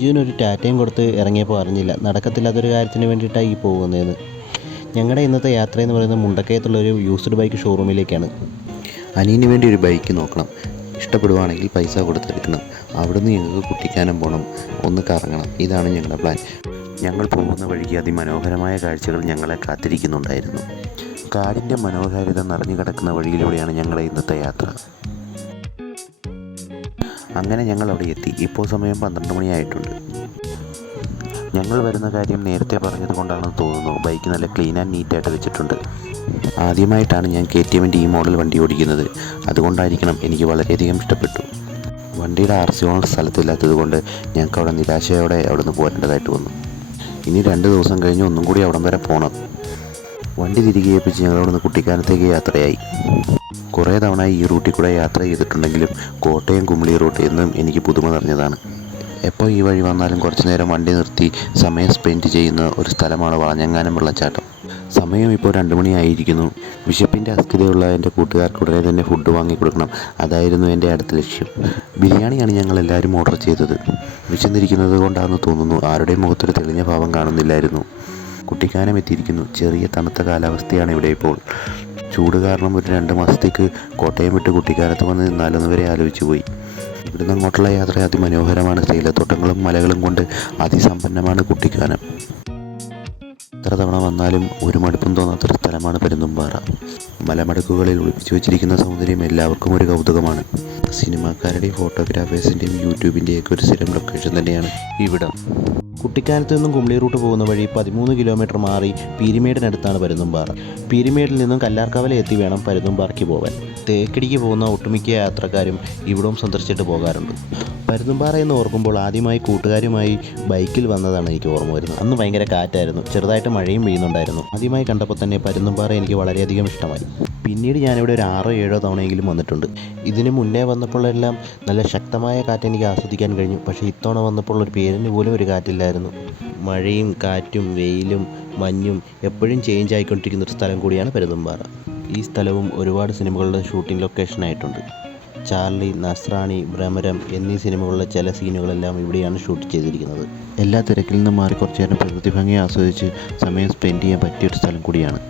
അഞ്ജുവിനൊരു ടാറ്റയും കൊടുത്ത് ഇറങ്ങിയപ്പോൾ അറിഞ്ഞില്ല നടക്കത്തില്ലാത്തൊരു കാര്യത്തിന് വേണ്ടിയിട്ടാണ് ഈ പോകുന്നതെന്ന്. ഞങ്ങളുടെ ഇന്നത്തെ യാത്രയെന്ന് പറയുന്നത് മുണ്ടക്കയത്തുള്ളൊരു യൂസ്ഡ് ബൈക്ക് ഷോറൂമിലേക്കാണ്. അനിയന് വേണ്ടി ഒരു ബൈക്ക് നോക്കണം. ഇഷ്ടപ്പെടുവാണെങ്കിൽ പൈസ കൊടുത്തെടുക്കണം. അവിടുന്ന് ഞങ്ങൾക്ക് കുട്ടിക്കാനം പോകണം, ഒന്ന് കറങ്ങണം. ഇതാണ് ഞങ്ങളുടെ പ്ലാൻ. ഞങ്ങൾ പോകുന്ന വഴിക്ക് അതിമനോഹരമായ കാഴ്ചകൾ ഞങ്ങളെ കാത്തിരിക്കുന്നുണ്ടായിരുന്നു. കാടിൻ്റെ മനോഹാരിത നിറഞ്ഞു കിടക്കുന്ന വഴിയിലൂടെയാണ് ഞങ്ങളുടെ ഇന്നത്തെ യാത്ര. അങ്ങനെ ഞങ്ങൾ അവിടെ എത്തി. ഇപ്പോൾ സമയം 12 മണിയായിട്ടുണ്ട്. ഞങ്ങൾ വരുന്ന കാര്യം നേരത്തെ പറഞ്ഞത് കൊണ്ടാണെന്ന് തോന്നുന്നു ബൈക്ക് നല്ല ക്ലീൻ ആൻഡ് നീറ്റായിട്ട് വെച്ചിട്ടുണ്ട്. ആദ്യമായിട്ടാണ് ഞാൻ KTMൻ്റെ ഈ മോഡൽ വണ്ടി ഓടിക്കുന്നത്. അതുകൊണ്ടായിരിക്കണം എനിക്ക് വളരെയധികം ഇഷ്ടപ്പെട്ടു. വണ്ടിയുടെ RC ഓണർ സ്ഥലത്തില്ലാത്തത് കൊണ്ട് ഞങ്ങൾക്ക് അവിടെ നിരാശയോടെ അവിടെ നിന്ന് പോരേണ്ടതായിട്ട് വന്നു. ഇനി 2 ദിവസം കഴിഞ്ഞ് ഒന്നും കൂടി അവിടം വരെ പോകണം. വണ്ടി തിരികെ ഏൽപ്പിച്ച് ഞങ്ങളവിടെ നിന്ന് കുട്ടിക്കാനത്തേക്ക് യാത്രയായി. കുറേ തവണ ഈ റൂട്ടിൽ കൂടെ യാത്ര ചെയ്തിട്ടുണ്ടെങ്കിലും കോട്ടയം കുമളി റൂട്ട് എന്നും എനിക്ക് പുതുമ നിറഞ്ഞതാണ്. എപ്പോൾ ഈ വഴി വന്നാലും കുറച്ച് നേരം വണ്ടി നിർത്തി സമയം സ്പെൻഡ് ചെയ്യുന്ന ഒരു സ്ഥലമാണ് വളഞ്ഞങ്ങാനം വെള്ളച്ചാട്ടം. സമയം ഇപ്പോൾ 2 മണിയായിരിക്കുന്നു. വിശപ്പിൻ്റെ അസ്ഥിതയുള്ള എൻ്റെ കൂട്ടുകാർക്ക് ഉടനെ തന്നെ ഫുഡ് വാങ്ങിക്കൊടുക്കണം. അതായിരുന്നു എൻ്റെ അടുത്ത ലക്ഷ്യം. ബിരിയാണിയാണ് ഞങ്ങളെല്ലാവരും ഓർഡർ ചെയ്തത്. വിശന്നിരിക്കുന്നത് കൊണ്ടാണെന്ന് തോന്നുന്നു ആരുടെയും മുഖത്തൊരു തെളിഞ്ഞ ഭാവം കാണുന്നില്ലായിരുന്നു. കുട്ടിക്കാനം എത്തിയിരിക്കുന്നു. ചെറിയ തണുത്ത കാലാവസ്ഥയാണ് ഇവിടെ ഇപ്പോൾ. ചൂട് കാരണം ഒരു 2 മാസത്തേക്ക് കോട്ടയം വിട്ട് കുട്ടിക്കാനത്ത് വന്ന് നിന്നാലെന്ന് വരെ ആലോചിച്ചു പോയി. ഇവിടുന്ന് അങ്ങോട്ടുള്ള യാത്ര അതിമനോഹരമാണ്. തേയിലത്തോട്ടങ്ങളും മലകളും കൊണ്ട് അതിസമ്പന്നമാണ് കുട്ടിക്കാനം. എത്ര തവണ വന്നാലും ഒരു മടുപ്പും തോന്നാത്തൊരു സ്ഥലമാണ് പരുന്തുംപാറ. മലമടക്കുകളിൽ ഒളിപ്പിച്ചു വെച്ചിരിക്കുന്ന സൗന്ദര്യം എല്ലാവർക്കും ഒരു കൗതുകമാണ്. സിനിമാക്കാരുടെയും ഫോട്ടോഗ്രാഫേഴ്സിൻ്റെയും യൂട്യൂബിൻ്റെയൊക്കെ ഒരു സ്ഥിരം ലൊക്കേഷൻ തന്നെയാണ് ഇവിടം. കുട്ടിക്കാനത്ത് നിന്നും കുമളി റൂട്ട് പോകുന്ന വഴി 13 കിലോമീറ്റർ മാറി പീരിമേടിനടുത്താണ് പരുന്തുംപാറ. പീരിമേടിൽ നിന്നും കല്ലാർക്കവല എത്തി വേണം പരുന്തുംപാറയ്ക്ക് പോകാൻ. തേക്കടിക്ക് പോകുന്ന ഒട്ടുമിക്ക യാത്രക്കാരും ഇവിടവും സന്ദർശിച്ചിട്ട് പോകാറുണ്ട്. പരുന്തുംപാറ എന്ന് ഓർക്കുമ്പോൾ ആദ്യമായി കൂട്ടുകാരുമായി ബൈക്കിൽ വന്നതാണ് എനിക്ക് ഓർമ്മ വരുന്നത്. അന്ന് ഭയങ്കര കാറ്റായിരുന്നു, ചെറുതായിട്ട് മഴയും പെയ്യുന്നുണ്ടായിരുന്നു. ആദ്യമായി കണ്ടപ്പോൾ തന്നെ പരുന്തുംപാറ എനിക്ക് വളരെയധികം ഇഷ്ടമായി. പിന്നീട് ഞാനിവിടെ ഒരു 6-7 തവണയെങ്കിലും വന്നിട്ടുണ്ട്. ഇതിന് മുന്നേ വന്നപ്പോഴെല്ലാം നല്ല ശക്തമായ കാറ്റ് എനിക്ക് ആസ്വദിക്കാൻ കഴിഞ്ഞു. പക്ഷേ ഇത്തവണ വന്നപ്പോൾ ഒരു പേരിന് പോലും ഒരു കാറ്റില്ലായിരുന്നു. മഴയും കാറ്റും വെയിലും മഞ്ഞും എപ്പോഴും ചേഞ്ച് ആയിക്കൊണ്ടിരിക്കുന്ന ഒരു സ്ഥലം കൂടിയാണ് പരുന്തുംപാറ. ഈ സ്ഥലവും ഒരുപാട് സിനിമകളുടെ ഷൂട്ടിംഗ് ലൊക്കേഷനായിട്ടുണ്ട്. ചാർലി, നസ്രാണി, ഭ്രമരം എന്നീ സിനിമകളിലെ ചില സീനുകളെല്ലാം ഇവിടെയാണ് ഷൂട്ട് ചെയ്തിരിക്കുന്നത്. എല്ലാ തിരക്കിൽ നിന്നും മാറി കുറച്ചു നേരം പ്രകൃതി ഭംഗി ആസ്വദിച്ച് സമയം സ്പെൻഡ് ചെയ്യാൻ പറ്റിയൊരു സ്ഥലം കൂടിയാണ്.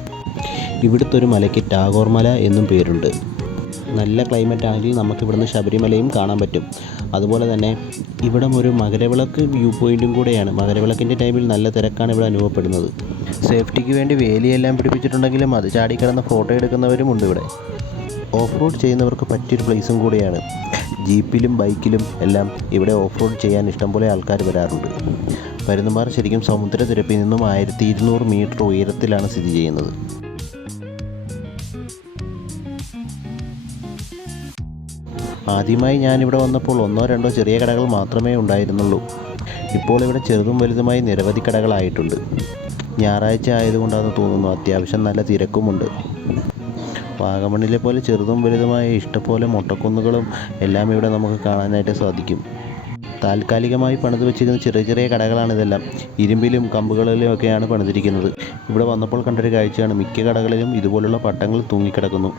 ഇവിടുത്തെ ഒരു മലയ്ക്ക് ടാഗോർ മല എന്നും പേരുണ്ട്. നല്ല ക്ലൈമറ്റ് ആണെങ്കിൽ നമുക്കിവിടുന്ന് ശബരിമലയും കാണാൻ പറ്റും. അതുപോലെ തന്നെ ഇവിടം ഒരു മകരവിളക്ക് വ്യൂ പോയിൻറ്റും കൂടെയാണ്. മകരവിളക്കിൻ്റെ ടൈമിൽ നല്ല തിരക്കാണ് ഇവിടെ അനുഭവപ്പെടുന്നത്. സേഫ്റ്റിക്ക് വേണ്ടി വേലിയെല്ലാം പിടിപ്പിച്ചിട്ടുണ്ടെങ്കിലും അത് ചാടിക്കിടന്ന് ഫോട്ടോ എടുക്കുന്നവരുമുണ്ട് ഇവിടെ. ഓഫ് റോഡ് ചെയ്യുന്നവർക്ക് പറ്റിയൊരു പ്ലേസും കൂടിയാണ്. ജീപ്പിലും ബൈക്കിലും എല്ലാം ഇവിടെ ഓഫ് റോഡ് ചെയ്യാൻ ഇഷ്ടംപോലെ ആൾക്കാർ വരാറുണ്ട്. പരുന്തുംപാറ ശരിക്കും സമുദ്രനിരപ്പിൽ നിന്നും 1200 മീറ്റർ ഉയരത്തിലാണ് സ്ഥിതി ചെയ്യുന്നത്. ആദ്യമായി ഞാനിവിടെ വന്നപ്പോൾ 1-2 ചെറിയ കടകൾ മാത്രമേ ഉണ്ടായിരുന്നുള്ളൂ. ഇപ്പോൾ ഇവിടെ ചെറുതും വലുതുമായി നിരവധി കടകളായിട്ടുണ്ട്. ഞായറാഴ്ച ആയതുകൊണ്ടാണെന്ന് തോന്നുന്നു അത്യാവശ്യം നല്ല തിരക്കുമുണ്ട്. വാഗമണ്ണിലെ പോലെ ചെറുതും വലുതുമായ ഇഷ്ടംപോലെ മൊട്ടക്കുന്നുകളും എല്ലാം ഇവിടെ നമുക്ക് കാണാനായിട്ട് സാധിക്കും. താൽക്കാലികമായി പണിത് വെച്ചിരിക്കുന്ന ചെറിയ ചെറിയ കടകളാണിതെല്ലാം. ഇരുമ്പിലും കമ്പുകളിലും ഒക്കെയാണ് പണിതിരിക്കുന്നത്. ഇവിടെ വന്നപ്പോൾ കണ്ടൊരു കാഴ്ചയാണ് മിക്ക കടകളിലും ഇതുപോലുള്ള പട്ടങ്ങൾ തൂങ്ങിക്കിടക്കുന്നു.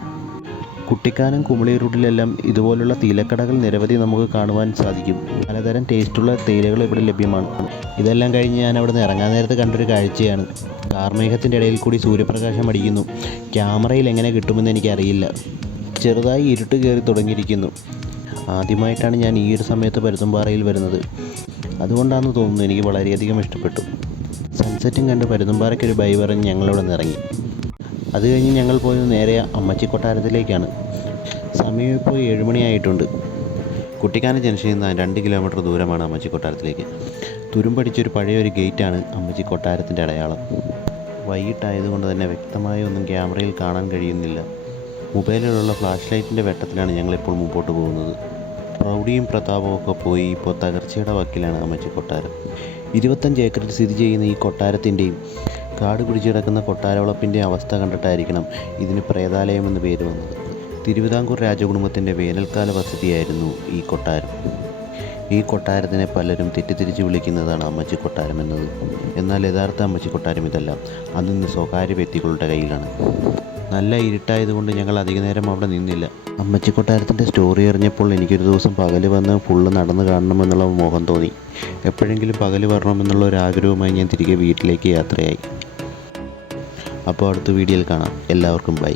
കുട്ടിക്കാനം കുമളി റൂട്ടിലെല്ലാം ഇതുപോലുള്ള തേയിലക്കടകൾ നിരവധി നമുക്ക് കാണുവാൻ സാധിക്കും. പലതരം ടേസ്റ്റുള്ള തേയിലകൾ ഇവിടെ ലഭ്യമാണ്. ഇതെല്ലാം കഴിഞ്ഞ് ഞാൻ അവിടെ നിന്ന് ഇറങ്ങാൻ നേരത്ത് കണ്ടൊരു കാഴ്ചയാണ്. കാർമേഘത്തിൻ്റെ ഇടയിൽ കൂടി സൂര്യപ്രകാശം അടിക്കുന്നു. ക്യാമറയിൽ എങ്ങനെ കിട്ടുമെന്ന് എനിക്കറിയില്ല. ചെറുതായി ഇരുട്ട് കയറി തുടങ്ങിയിരിക്കുന്നു. ആദ്യമായിട്ടാണ് ഞാൻ ഈ ഒരു സമയത്ത് പരുന്തുംപാറയിൽ വരുന്നത്. അതുകൊണ്ടാണെന്ന് തോന്നുന്നു എനിക്ക് വളരെയധികം ഇഷ്ടപ്പെട്ടു. സൺസെറ്റും കണ്ട് പരുന്തുംപാറയ്ക്കൊരു ബൈ പറഞ്ഞ് ഞങ്ങളിവിടെ നിന്ന് ഇറങ്ങി. അത് കഴിഞ്ഞ് ഞങ്ങൾ പോയത് നേരെ അമ്മച്ചി കൊട്ടാരത്തിലേക്കാണ്. സമയം ഇപ്പോൾ 7 മണിയായിട്ടുണ്ട്. കുട്ടിക്കാനം ജംഗ്ഷനിൽ നിന്ന് 2 കിലോമീറ്റർ ദൂരമാണ് അമ്മച്ചി കൊട്ടാരത്തിലേക്ക്. തുരുമ്പടിച്ചൊരു പഴയൊരു ഗേറ്റാണ് അമ്മച്ചി കൊട്ടാരത്തിൻ്റെ അടയാളം. വൈകിട്ടായതുകൊണ്ട് തന്നെ വ്യക്തമായി ഒന്നും ക്യാമറയിൽ കാണാൻ കഴിയുന്നില്ല. മൊബൈലിലുള്ള ഫ്ലാഷ് ലൈറ്റിൻ്റെ വെട്ടത്തിലാണ് ഞങ്ങളിപ്പോൾ മുമ്പോട്ട് പോകുന്നത്. പ്രൗഢിയും പ്രതാപവും ഒക്കെ പോയി ഇപ്പോൾ തകർച്ചയുടെ വക്കിലാണ് അമ്മച്ചി കൊട്ടാരം. 25 ഏക്കറിൽ സ്ഥിതി ചെയ്യുന്ന ഈ കൊട്ടാരത്തിൻ്റെയും കാട് പിടിച്ചു കിടക്കുന്ന കൊട്ടാരവളപ്പിൻ്റെ അവസ്ഥ കണ്ടിട്ടായിരിക്കണം ഇതിന് പ്രേതാലയം എന്ന് പേര് വന്നത്. തിരുവിതാംകൂർ രാജകുടുംബത്തിൻ്റെ വേനൽക്കാല വസതിയായിരുന്നു ഈ കൊട്ടാരം. ഈ കൊട്ടാരത്തിനെ പലരും തെറ്റിദ്ധരിച്ച് വിളിക്കുന്നതാണ് അമ്മച്ചി കൊട്ടാരം എന്നത്. എന്നാൽ യഥാർത്ഥ അമ്മച്ചി കൊട്ടാരം ഇതല്ല. അതിന്ന് സ്വകാര്യ വ്യക്തികളുടെ കയ്യിലാണ്. നല്ല ഇരുട്ടായതുകൊണ്ട് ഞങ്ങൾ അധിക നേരം അവിടെ നിന്നില്ല. അമ്മച്ചി കൊട്ടാരത്തിൻ്റെ സ്റ്റോറി അറിഞ്ഞപ്പോൾ എനിക്കൊരു ദിവസം പകൽ വന്ന് ഫുള്ള് നടന്ന് കാണണമെന്നുള്ള മോഹം തോന്നി. എപ്പോഴെങ്കിലും പകൽ വരണമെന്നുള്ള ഒരു ആഗ്രഹവുമായി ഞാൻ തിരികെ വീട്ടിലേക്ക് യാത്രയായി. അപ്പോൾ അടുത്ത വീഡിയോയിൽ കാണാം. എല്ലാവർക്കും ബൈ.